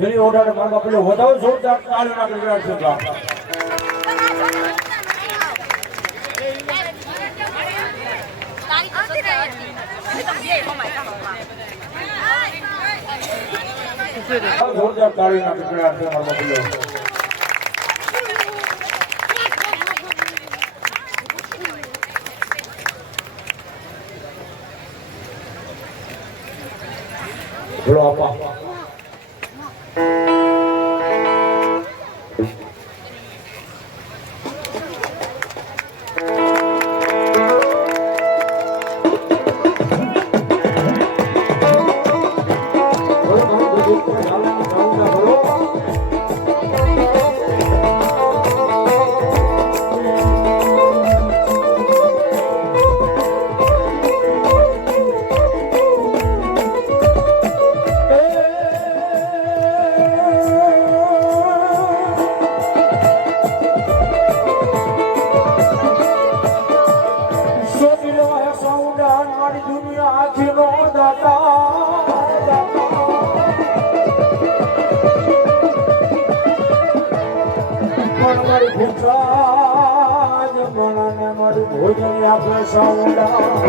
જેની ઓર્ડર મારવા પેલો વધારે જોરદાર તાળી નાખી રહ્યા છે જોરદાર તાળી નાખી રહ્યા છે મારવા પેલો બોલો આપા ભોજન આપે સાઉન્ડા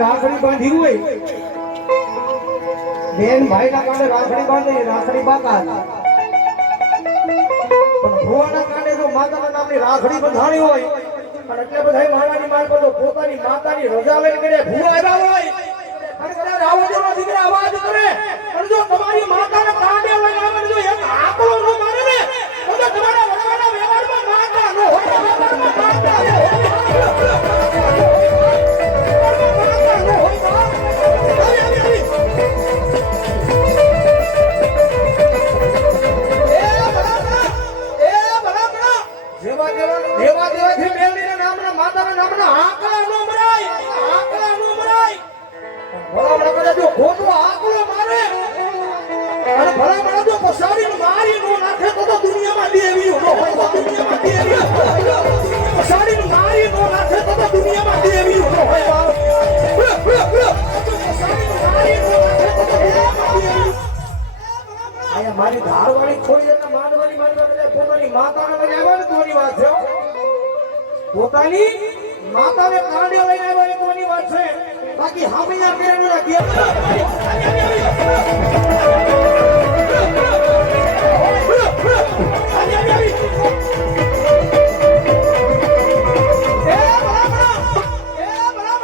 રાખડી બાંધી હોય બેન ભાઈ ના કાંડે રાખડી બાંધી રાખડી બાકા પણ ભુવાના કાંડે જો માતાના નામની રાખડી બંધાણી હોય અને એટલે બધા મહારાણી માર પર પોતાની માતાની રજા લઈને કરે ભુવા આવ્યા હોય અને કદાચ રાવણનો દીકરા અવાજ કરે અને જો તમારી માતાના કાંડે હોય આવે જો એક આંકડો ન મારે ને તો તમારા વડવાના વ્યવહારમાં માતા ન હોય વ્યવહારમાં માતા મારી ધારવાળી છોડી માનવાની પોતાની માતાને લઈને આવ્યા ને કોની વાત છે પોતાની માતાને કાંડે લઈને આવ્યા કોની વાત છે બાકી હામિયા મેરણના કે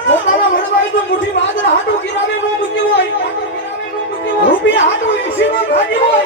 પોતાના વડવાઈ તો મુઠી બાદર હાડું ગિરાવે નો મૂકી હોય રૂપિયા હાડું એસીમાં ખાધી હોય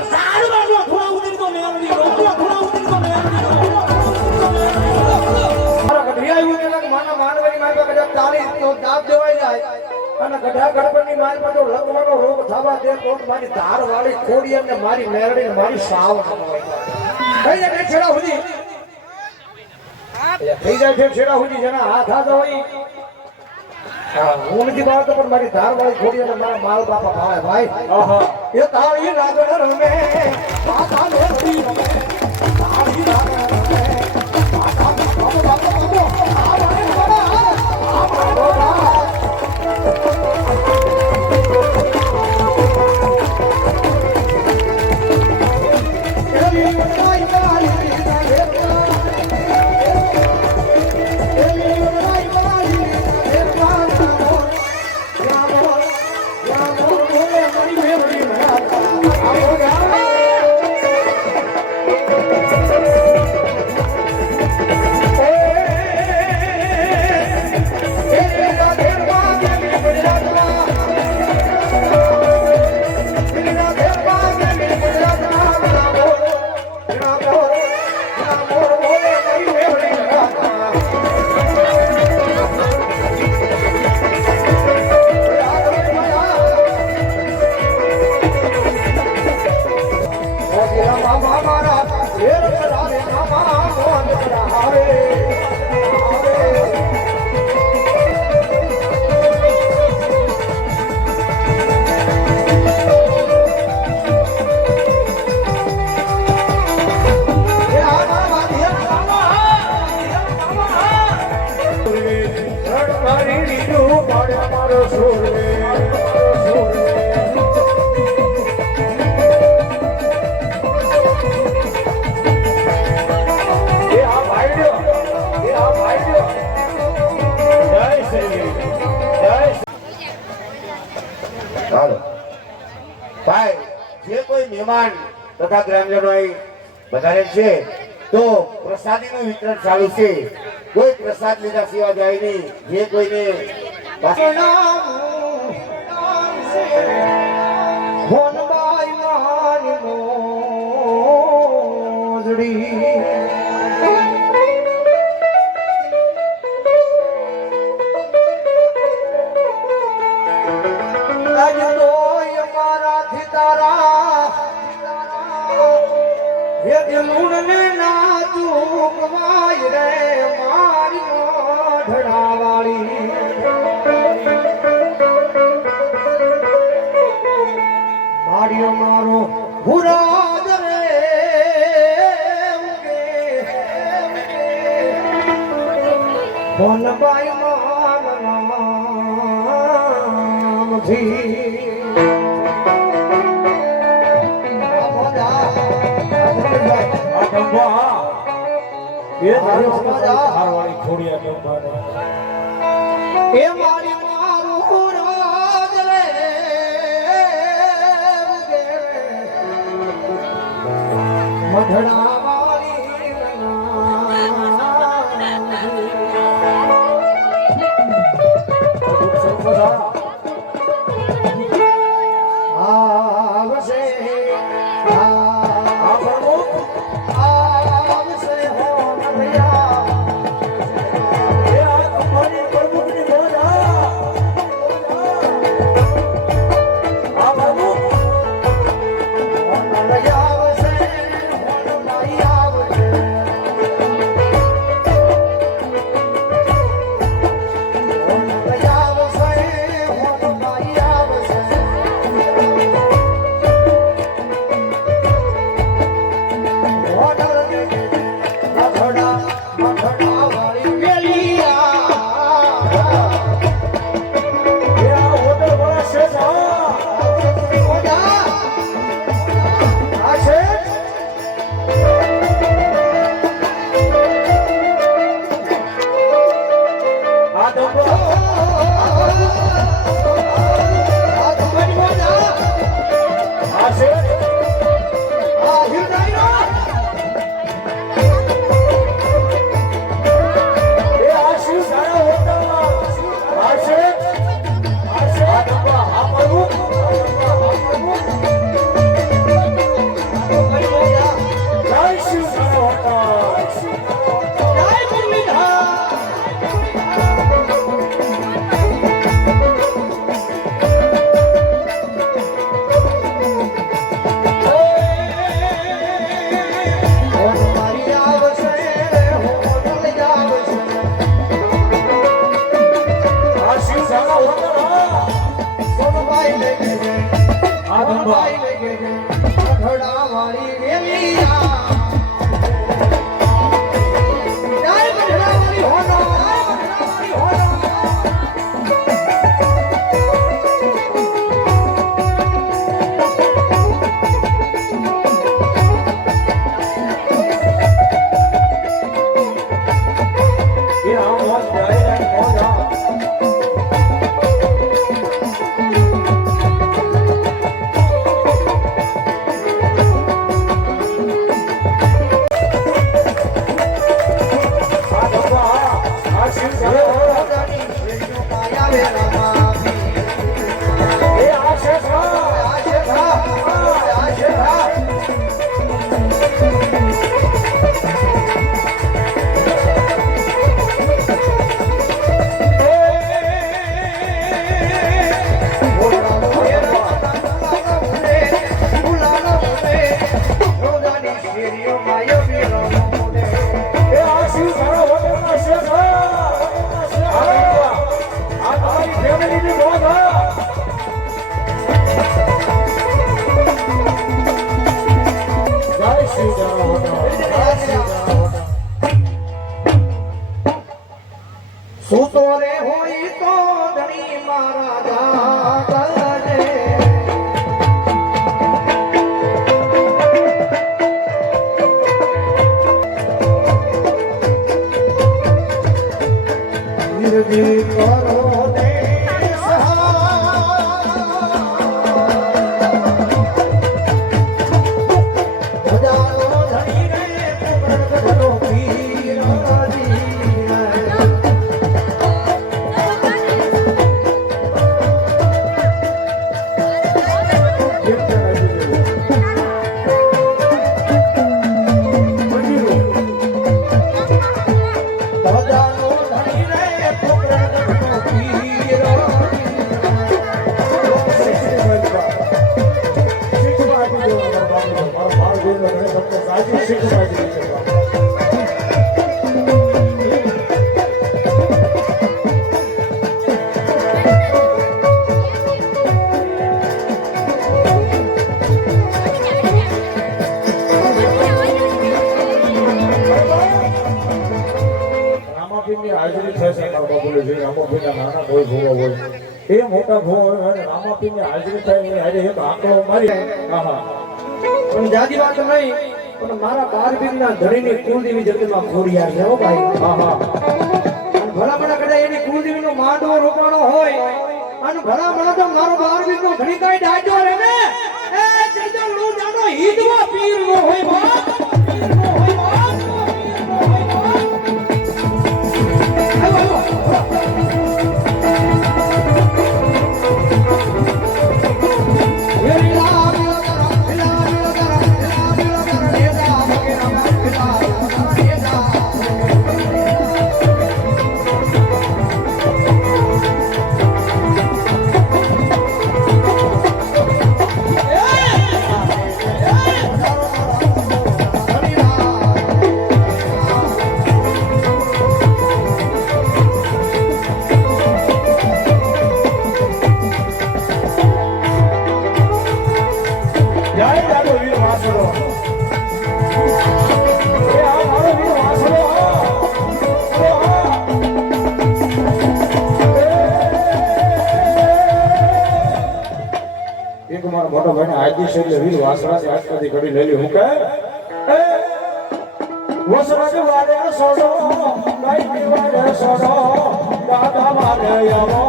મારા ઝાડવાનો થોડા ઉતરી તો મેળવી થોડા ઉતરી તો મેળવી મારા ગઢિયા એવું કે માના માનવાની માર પર કદાચ 40 નો દાબ દેવાઈ જાય અને ગઢા ગણપતિની માર પર તો લગવાનો રોગ થવા દે તો મારી ધાર વાળી ખોડી અને મારી મેરડી મારી સાવ કઈ જાય છેડા સુધી થઈ જાય છે છેડા સુધી જેના હાથ હાથ હોય હું નથી બાળતો પણ મારી ધાર વાળી ખોડી અને મારા માલ બાપા ભાવે ભાઈ એ તાળી લાગણ રમે માતા મેરડી રમે તાળી લાગણ રમે માતા બાપા બાપા મહેમાન તથા ગ્રામજનો વધારે છે તો પ્રસાદી નું વિતરણ ચાલુ છે કોઈ પ્રસાદ લીધા સિવાય જાય નહીં જે કોઈને ગઢડાવાળી વેલિયા જય ગઢડાવાળી હોનો ગઢડાવાળી હોનો સૂતો રે હોય તો ધણી મારા જાગલે નિર્જી કરો દે સહાય ધણી રે તું પીર એ મોટા ભૂવો રામાપીર ની હાજરી થાય અરે એક આંકડો મારી પણ જાજી વાત નહીં પણ મારા 12 ના ધણીની કુળદેવી જગતમાં ખોડિયાર છે હો ભાઈ ભલા ભલા કદાચ એની કુળદેવી નો માંડવો રોકાણો હોય અને ભલા ભલા તો મારો 12 નો ધણી કઈ ડાજો રે ને એ ત્રીજો નું જાનો હિદવા પીર નો હોય બાપ પીર નો હોય બાપ મોટો ભાઈ આજી છે વીર વાસણા થી આજકાથી ઘડી લેલી હું કે વસરા કે વારે સોડો ગાઈ કે વારે સોડો દાદા વારે આવો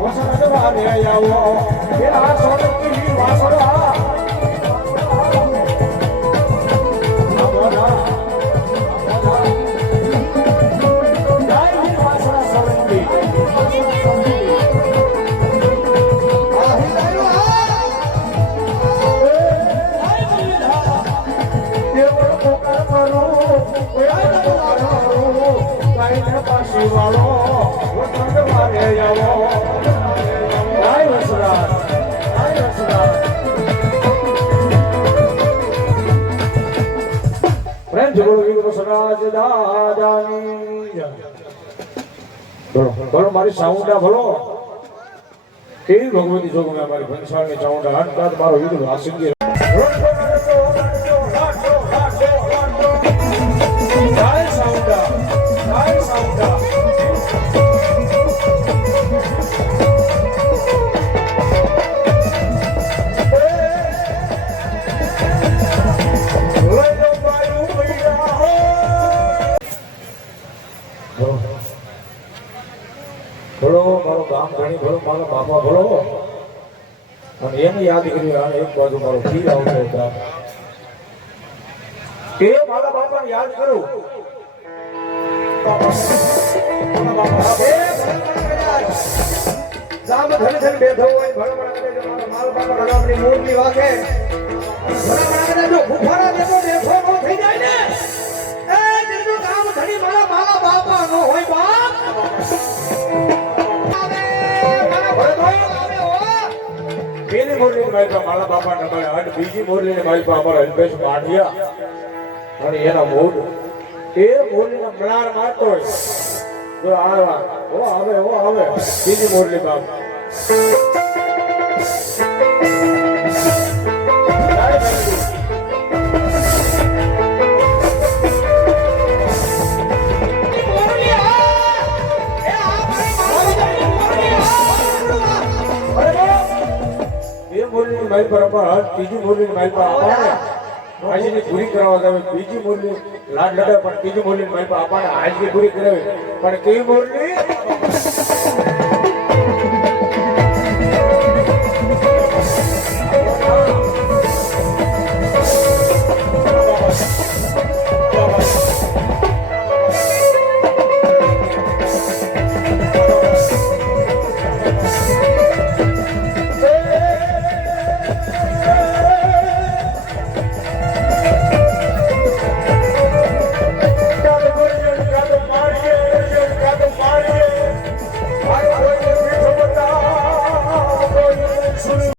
વસરા કે વારે આવો એ આ સોડો કે વીર વાસણા મારી સાઉન્ડા ભલો કેવી ભગવતી જોગ મારી ભંસાળ ની ચાઉંડા મારો વિધુ વાસંગી બાપા બોલો અને એને યાદ કર્યું આ એક બાજુ મારો ફીર આવતો હતો એ મારા બાપાને યાદ કરું જામ ધન ધન બેઠો હોય ભણમણા કરે મારા બાપા રામની મૂળની વાગે ભણમણા કરે જો ભૂખારા દેતો દેખો નો થઈ જાય ને એ જેનો કામ ધણી મારા બાપા નો હોય બાપ પેલી મોરલી મારી પાસે મારા બાપા નબળે અને બીજી મોરલી મારી પાસે અમારા અલ્પેશ કાઢ્યા અને એના મોઢ એ મોરલીના મલાર મારતો હોય જો આવા ઓ આવે બીજી મોરલી બાપ મારી પર અપાર ત્રીજી મોરલી મારી પર અપાર હાજીની પૂરી કરાવવા જાવે બીજી મોરલી લાડ લડાવે પણ ત્રીજી મોરલી મારી પર અપાર હાજી પૂરી કરાવે પણ કેવી મોરલી